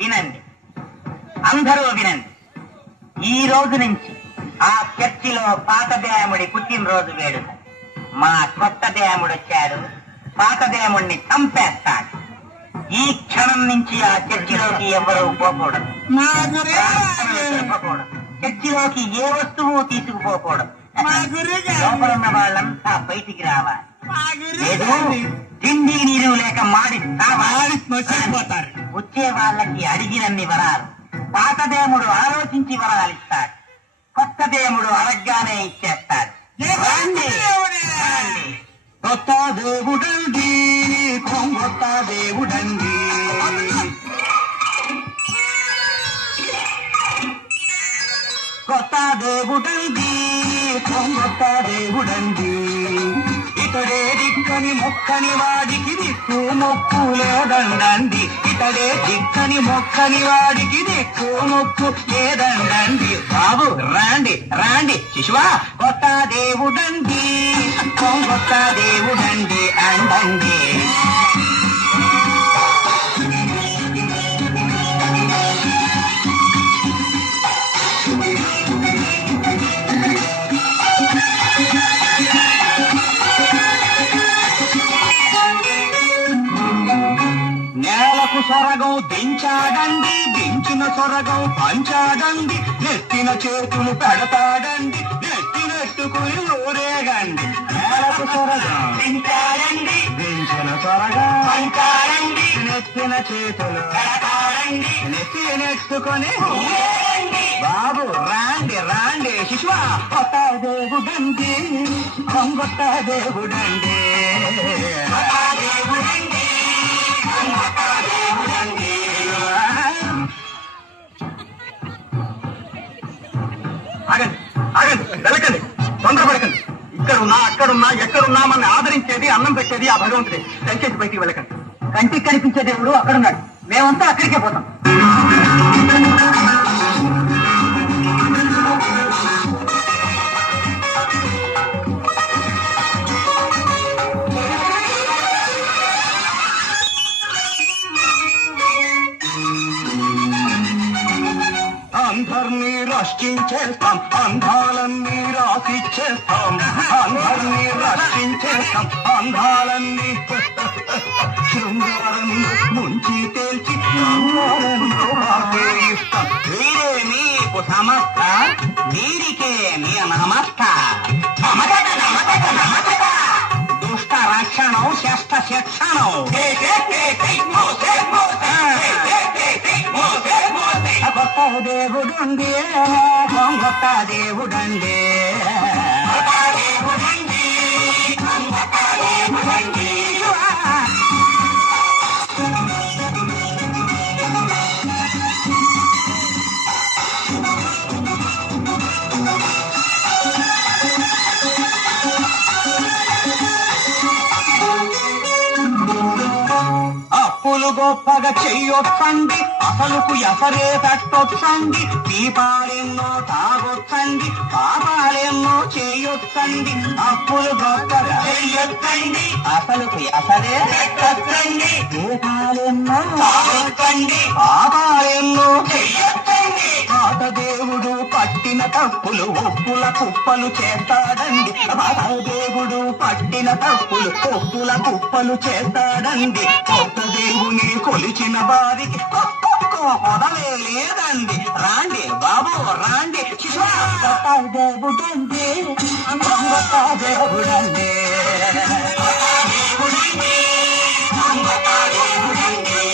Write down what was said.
వినండి, అందరూ వినండి. ఈ రోజు నుంచి ఆ చర్చిలో పాత దేవుడి పుట్టినరోజు వేడుక. మా కొత్త దేవుడు వచ్చాడు, పాత దేవుణ్ణి చంపేస్తాడు. ఈ క్షణం నుంచి ఆ చర్చిలోకి ఎవరూ పోకూడదు. చర్చిలోకి ఏ వస్తువు తీసుకుపోకూడదు. లోపల ఉన్న వాళ్ళంతా బయటికి రావాలి. తిండి నీరు లేక మాడి పోతారు. వచ్చే వాళ్ళకి అడిగినన్ని వరాలు. పాత దేవుడు ఆలోచించి వరాలు ఇస్తాడు, కొత్త దేవుడు అడగ్గానే ఇచ్చేస్తాడు. కొత్త దేవుడండి, కొత్త దేవుడండి, కొత్త దేవుడండి, కొత్త దేవుడండి. ఇతడే దిక్కని మొక్కని వాడికి దిక్కు మొక్కు లేదండండి. ఇతడే దిక్కని మొక్కని వాడికి దిక్కు మొక్కు లేదండండి. బాబు రాండి రాండి శిశువా, కొత్త దేవుడండి, కొత్త దేవుడండి అండండి. సొరగం దించాడండి, దించిన సొరగం పంచాడండి. నెత్తిన చేతులు పెడతాడండి, నెత్తినెట్టుకుని ఊరేగండి. నేలకు సొరగం దించాడండి, దించిన సొరగం పంచాడండి. నెత్తిన చేతులు పెడతాడండి, నెత్తినెట్టుకుని ఊరేగండి. బాబు రాండి రాండి శిశువా, కొత్త దేవుడండి, కొత్త దేవుడండి, కొత్త దేవుడండి. ఆగండి ఆగండి, వెళ్ళకండి, తొందరపడకండి. ఇక్కడున్నా అక్కడున్నా ఎక్కడున్నా మన ఆదరించేది అన్నం పెట్టేది ఆ భగవంతుడే. దయచేసి బయటికి వెళ్ళకండి. కంటికి కనిపించే దేవుడు అక్కడున్నాడు, మేమంతా అక్కడికే పోతాం. అందర్నీ రక్షించేస్తాం, అందాలన్నీ రాసిచ్చేస్తాం. అందర్నీ రక్షించేస్తాం, అందాలన్నీ శృంగారంలో ముంచి తేల్చి ఇస్తాం. వీరే నీకు సమస్త, వీరికే నీ నమస్త. దుష్ట రక్షణం, శస్త శిక్షణం. కొత్త దేవుడుండి, కొత్త దేవుడండి, కొత్త దేవుడండి, కొత్త దేవుడండి. అప్పులు గొప్పగా చెయ్యొచ్చండి, అసలుకు ఎసరే తట్టొచ్చండి. దీపాలెన్నో తాగొచ్చండి, పాపాలెన్నో చేయొచ్చండి. అప్పులు గొప్పగా చెయ్యొచ్చండి, అసలుకు ఎసరే తట్టొచ్చండి. దీపాలెన్నో తాగొచ్చండి, పాపాలెన్నో చెయ్యొచ్చండి. పాత దేవుడు పట్టిన తప్పులు ఒప్పుల కుప్పలు చేస్తాడండి. పాత దేవుడు పట్టిన తప్పులు ఒప్పుల కుప్పలు చేస్తాడండి. కొత్త దేవుని కొలిచిన వారికి మొదలే లేదండి. రాండి బాబు రాండి, కొత్త దేవుడండి, కొత్త దేవుడండి, దేవుడండి, కొత్త దేవుడండి.